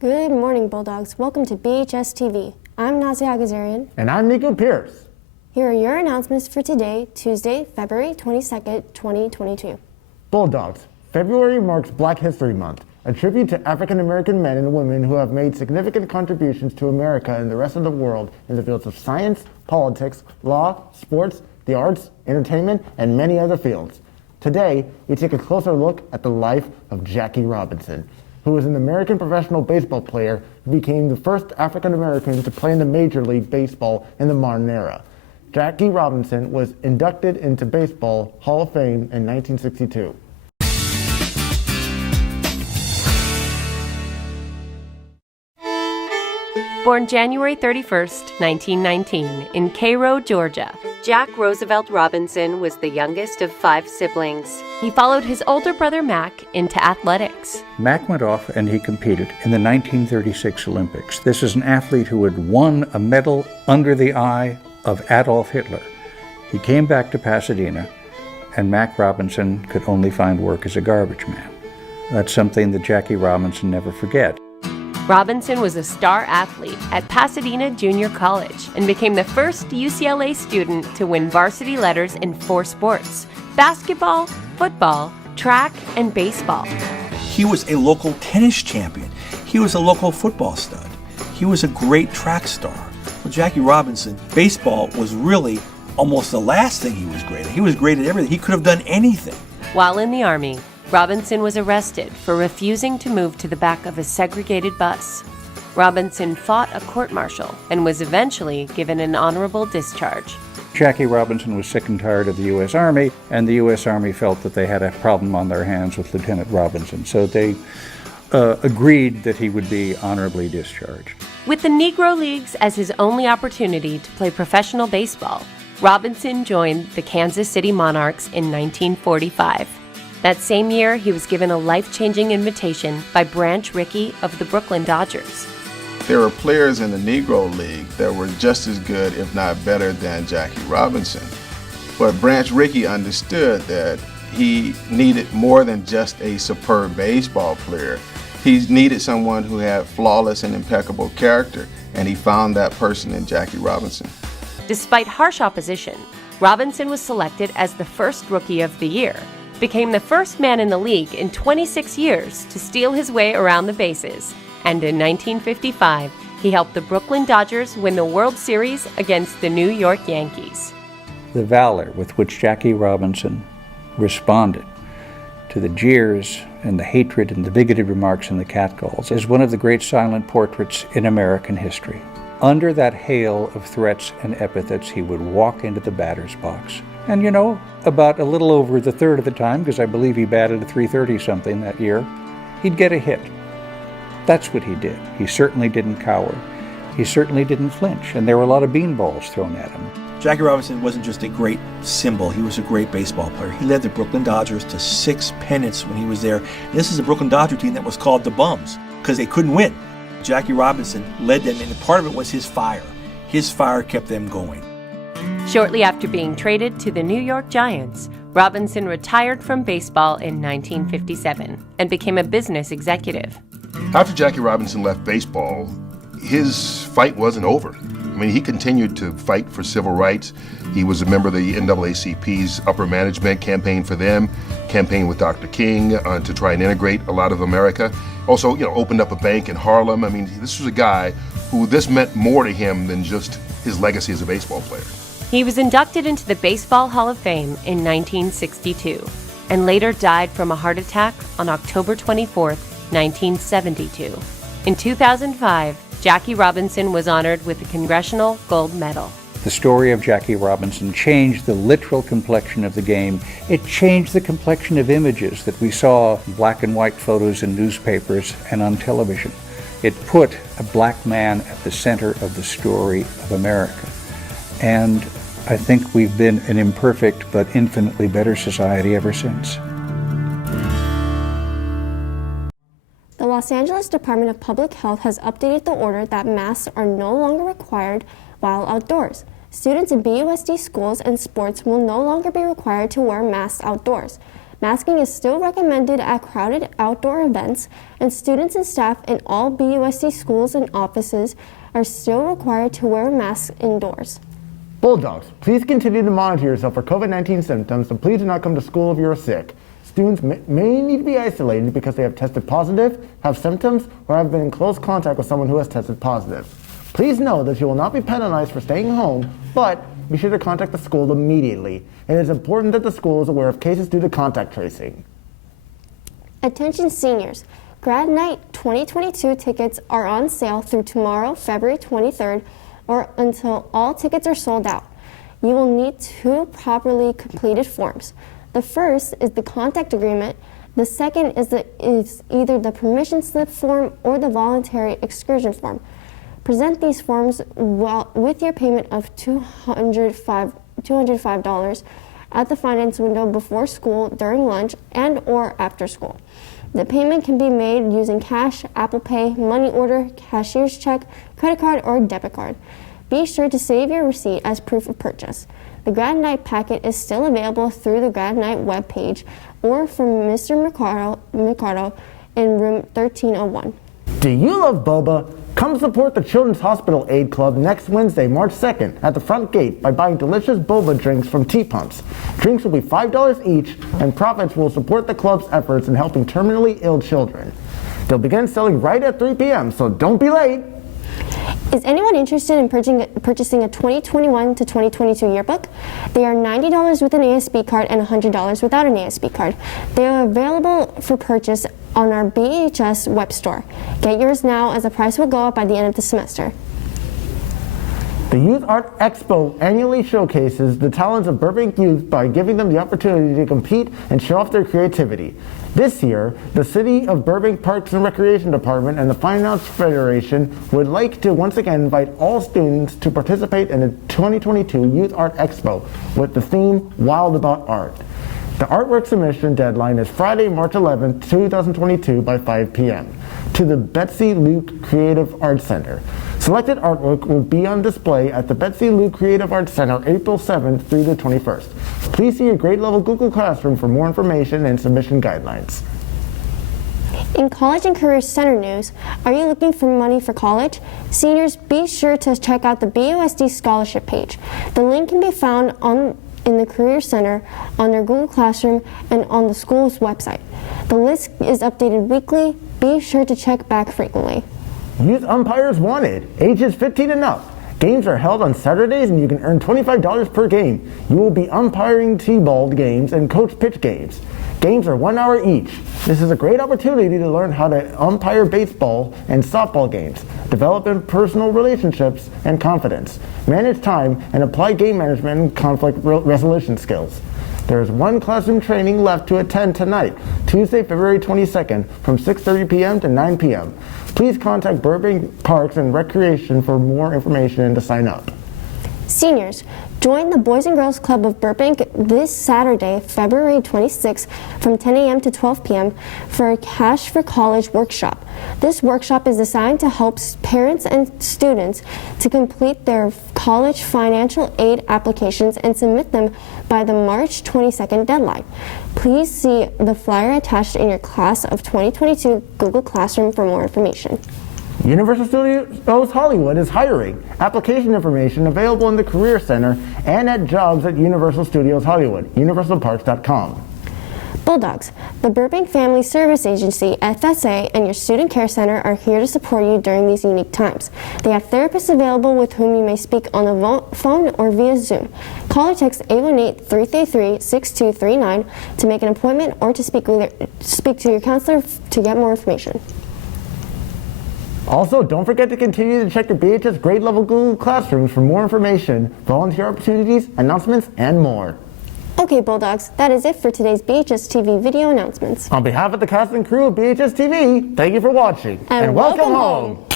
Good morning, Bulldogs. Welcome to BHS-TV. I'm Nazia Agazarian. And I'm Nico Pierce. Here are your announcements for today, Tuesday, February 22nd, 2022. Bulldogs, February marks Black History Month, a tribute to African American men and women who have made significant contributions to America and the rest of the world in the fields of science, politics, law, sports, the arts, entertainment, and many other fields. Today, we take a closer look at the life of Jackie Robinson, who was an American professional baseball player who became the first African American to play in the Major League Baseball in the modern era. Jackie Robinson was inducted into Baseball Hall of Fame in 1962. Born January 31st, 1919, in Cairo, Georgia, Jack Roosevelt Robinson was the youngest of 5 siblings. He followed his older brother Mac into athletics. Mac went off and he competed in the 1936 Olympics. This is an athlete who had won a medal under the eye of Adolf Hitler. He came back to Pasadena, and Mac Robinson could only find work as a garbage man. That's something that Jackie Robinson never forget. Robinson was a star athlete at Pasadena Junior College and became the first UCLA student to win varsity letters in 4 sports: basketball, football, track, and baseball. He was a local tennis champion. He was a local football stud. He was a great track star. Well, Jackie Robinson, baseball was really almost the last thing he was great at. He was great at everything. He could have done anything. While in the Army, Robinson was arrested for refusing to move to the back of a segregated bus. Robinson fought a court-martial and was eventually given an honorable discharge. Jackie Robinson was sick and tired of the U.S. Army, and the U.S. Army felt that they had a problem on their hands with Lieutenant Robinson, so they agreed that he would be honorably discharged. With the Negro Leagues as his only opportunity to play professional baseball, Robinson joined the Kansas City Monarchs in 1945. That same year, he was given a life-changing invitation by Branch Rickey of the Brooklyn Dodgers. There were players in the Negro League that were just as good, if not better, than Jackie Robinson. But Branch Rickey understood that he needed more than just a superb baseball player. He needed someone who had flawless and impeccable character, and he found that person in Jackie Robinson. Despite harsh opposition, Robinson was selected as the first Rookie of the Year, became the first man in the league in 26 years to steal his way around the bases, and in 1955, he helped the Brooklyn Dodgers win the World Series against the New York Yankees. The valor with which Jackie Robinson responded to the jeers and the hatred and the bigoted remarks and the catcalls is one of the great silent portraits in American history. Under that hail of threats and epithets, he would walk into the batter's box. And about a little over the third of the time, because I believe he batted a 330-something that year, he'd get a hit. That's what he did. He certainly didn't cower. He certainly didn't flinch, and there were a lot of beanballs thrown at him. Jackie Robinson wasn't just a great symbol, he was a great baseball player. He led the Brooklyn Dodgers to 6 pennants when he was there. And this is a Brooklyn Dodger team that was called the Bums, because they couldn't win. Jackie Robinson led them, and part of it was his fire. His fire kept them going. Shortly after being traded to the New York Giants, Robinson retired from baseball in 1957 and became a business executive. After Jackie Robinson left baseball, his fight wasn't over. He continued to fight for civil rights. He was a member of the NAACP's upper management, campaigned for them, campaigned with Dr. King to try and integrate a lot of America. Also, opened up a bank in Harlem. This was a guy who this meant more to him than just his legacy as a baseball player. He was inducted into the Baseball Hall of Fame in 1962 and later died from a heart attack on October 24, 1972. In 2005, Jackie Robinson was honored with the Congressional Gold Medal. The story of Jackie Robinson changed the literal complexion of the game. It changed the complexion of images that we saw in black and white photos in newspapers and on television. It put a black man at the center of the story of America. And I think we've been an imperfect but infinitely better society ever since. The Los Angeles Department of Public Health has updated the order that masks are no longer required while outdoors. Students in BUSD schools and sports will no longer be required to wear masks outdoors. Masking is still recommended at crowded outdoor events, and students and staff in all BUSD schools and offices are still required to wear masks indoors. Bulldogs, please continue to monitor yourself for COVID-19 symptoms, and please do not come to school if you are sick. Students may need to be isolated because they have tested positive, have symptoms, or have been in close contact with someone who has tested positive. Please know that you will not be penalized for staying home, but be sure to contact the school immediately. It is important that the school is aware of cases due to contact tracing. Attention seniors, Grad Night 2022 tickets are on sale through tomorrow, February 23rd, or until all tickets are sold out. You will need 2 properly completed forms. The first is the contact agreement. The second is either the permission slip form or the voluntary excursion form. Present these forms with your payment of $205 at the finance window before school, during lunch, and or after school. The payment can be made using cash, Apple Pay, money order, cashier's check, credit card, or debit card. Be sure to save your receipt as proof of purchase. The Grad Night packet is still available through the Grad Night webpage or from Mr. Mercado in room 1301. Do you love boba? Come support the Children's Hospital Aid Club next Wednesday, March 2nd, at the front gate by buying delicious boba drinks from Tea Pumps. Drinks will be $5 each, and profits will support the club's efforts in helping terminally ill children. They'll begin selling right at 3 p.m., so don't be late. Is anyone interested in purchasing a 2021 to 2022 yearbook? They are $90 with an ASB card and $100 without an ASB card. They are available for purchase on our BHS web store. Get yours now, as the price will go up by the end of the semester. The Youth Art Expo annually showcases the talents of Burbank youth by giving them the opportunity to compete and show off their creativity. This year, the City of Burbank Parks and Recreation Department and the Fine Arts Federation would like to once again invite all students to participate in the 2022 Youth Art Expo with the theme Wild About Art. The artwork submission deadline is Friday, March 11, 2022 by 5 p.m. to the Betsy Luke Creative Arts Center. Selected artwork will be on display at the Betsy Luke Creative Arts Center April 7th through the 21st. Please see your grade level Google Classroom for more information and submission guidelines. In College and Career Center news, are you looking for money for college? Seniors, be sure to check out the BUSD scholarship page. The link can be found in the Career Center, on their Google Classroom, and on the school's website. The list is updated weekly. Be sure to check back frequently. Youth umpires wanted, ages 15 and up. Games are held on Saturdays and you can earn $25 per game. You will be umpiring T-ball games and coach pitch games. Games are 1 hour each. This is a great opportunity to learn how to umpire baseball and softball games, develop personal relationships and confidence, manage time, and apply game management and conflict resolution skills. There is 1 classroom training left to attend tonight, Tuesday, February 22nd, from 6:30 p.m. to 9 p.m. Please contact Burbank Parks and Recreation for more information and to sign up. Seniors, join the Boys and Girls Club of Burbank this Saturday, February 26th from 10 a.m. to 12 p.m. for a Cash for College workshop. This workshop is designed to help parents and students to complete their college financial aid applications and submit them by the March 22nd deadline. Please see the flyer attached in your Class of 2022 Google Classroom for more information. Universal Studios Hollywood is hiring. Application information available in the Career Center and at jobs at Universal Studios Hollywood, universalparks.com. Bulldogs, the Burbank Family Service Agency, FSA, and your Student Care Center are here to support you during these unique times. They have therapists available with whom you may speak on the phone or via Zoom. Call or text 818-333-6239 to make an appointment or to speak to your counselor to get more information. Also, don't forget to continue to check your BHS grade level Google Classrooms for more information, volunteer opportunities, announcements, and more. Okay, Bulldogs, that is it for today's BHS-TV video announcements. On behalf of the cast and crew of BHS-TV, thank you for watching. And welcome home.